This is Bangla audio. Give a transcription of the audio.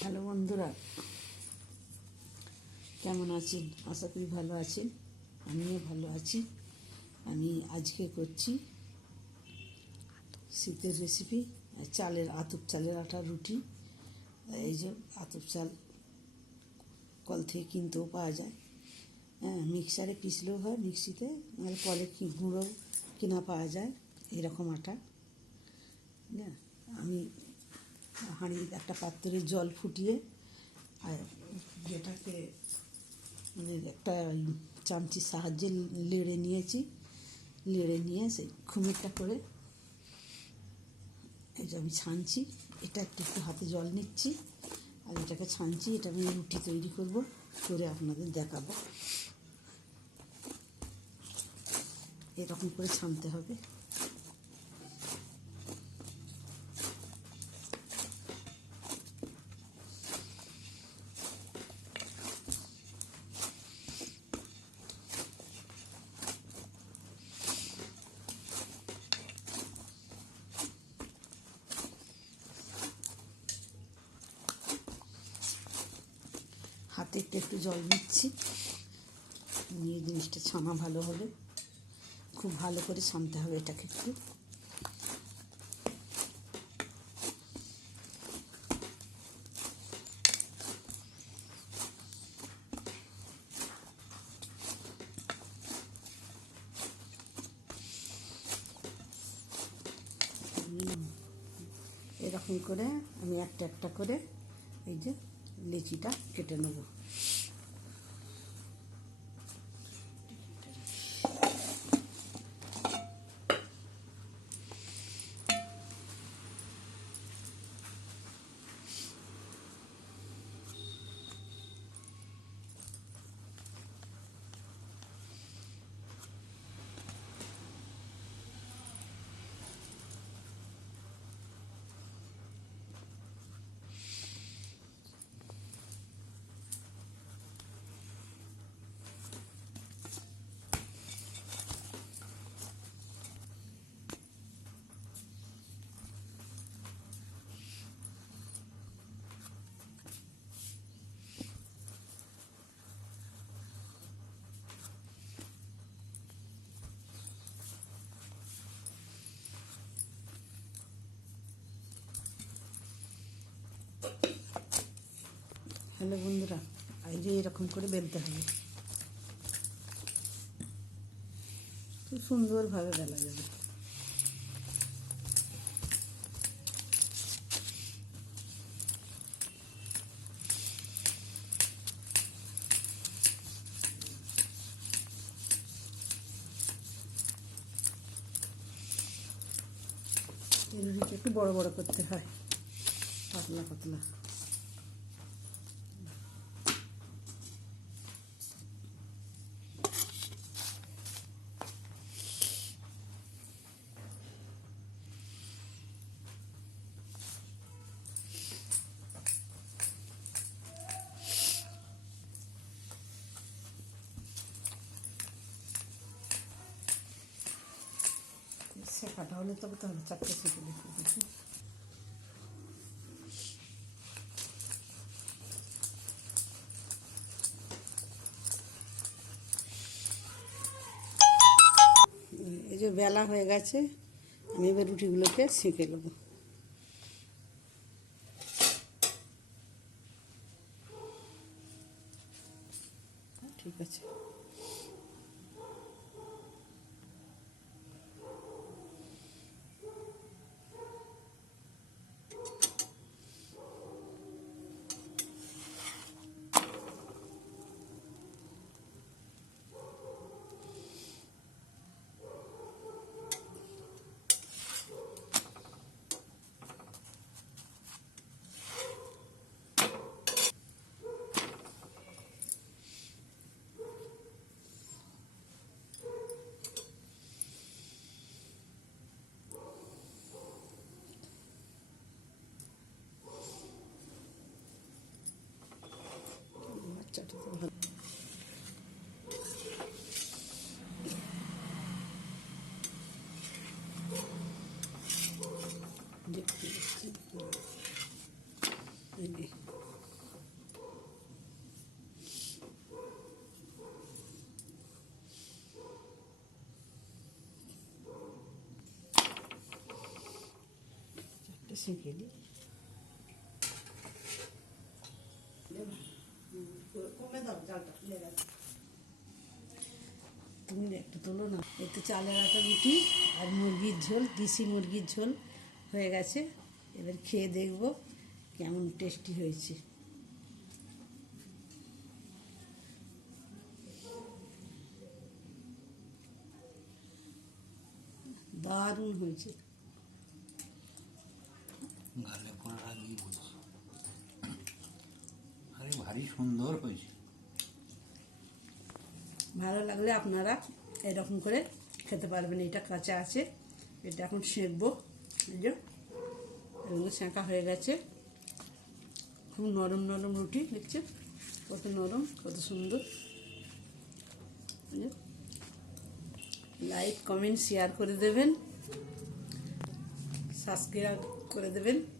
হ্যালো বন্ধুরা, কেমন আছেন? আশা করি ভালো আছেন। আমিও ভালো আছি। আমি আজকে করছি শীতের রেসিপি চালের, আতপ চালের আটা রুটি। এই যে আতপ চাল কল থেকে কিনতেও পাওয়া যায়। হ্যাঁ মিক্সারে পিসলেও হয়, মিক্সিতে নাহলে কলে গুঁড়ো কিনা পাওয়া যায়, এরকম আটা। হ্যাঁ আমি হাঁড়ি একটা পাত্রে জল ফুটিয়ে আর যেটাকে মানে একটা চামচির সাহায্যে লেড়ে নিয়েছি। লেড়ে নিয়ে সেই খুমিরটা করে এই যে আমি ছানছি। এটা একটু একটু হাতে জল নিচ্ছি আর এটাকে ছানছি, এটা আমি রুটি তৈরি করব, করে আপনাদের দেখাবো। এরকম করে ছানতে হবে হাতে একটু একটু জল দিচ্ছি। নিয়ে জিনিসটা ছানা ভালো হবে খুব ভালো করে ছানতে হবে এটাকে একটু। এরকম করে আমি একটা একটা করে এই যে লিচিটা কেটে নেব। হ্যালো বন্ধুরা, এই যে এরকম করে বেলতে হবে। খুব সুন্দরভাবে বেলা যাবে। একটু বড় বড় করতে হয়, পাতলা পাতলা। শেখাটা হলে তবে তাহলে চারটে শিখে দেখতে দেখি এই যে বেলা হয়ে গেছে, আমি এবার রুটিগুলোকে সেঁকে নেব। ঠিক আছে। দেখতে পাচ্ছি তুমি একটু তোলো না। একটু চালের আটা রুটি আর মুরগির ঝোল, দিশি মুরগির ঝোল। হয়ে গেছে। এবার খেয়ে দেখব কেমন টেস্টি হয়েছে। দারুণ হয়েছে। গালে বলছি? আরে ভারী সুন্দর হয়েছে। ভালো লাগলে আপনারা এরকম করে খেতে পারবেন। এটা কাঁচা আছে এটা এখন সেঁকবো। যে এগুলো সেঁকা হয়ে গেছে। খুব নরম নরম রুটি, দেখছেন? কত নরম, কত সুন্দর। লাইক, কমেন্ট, শেয়ার করে দেবেন। সাবস্ক্রাইব করে দেবেন।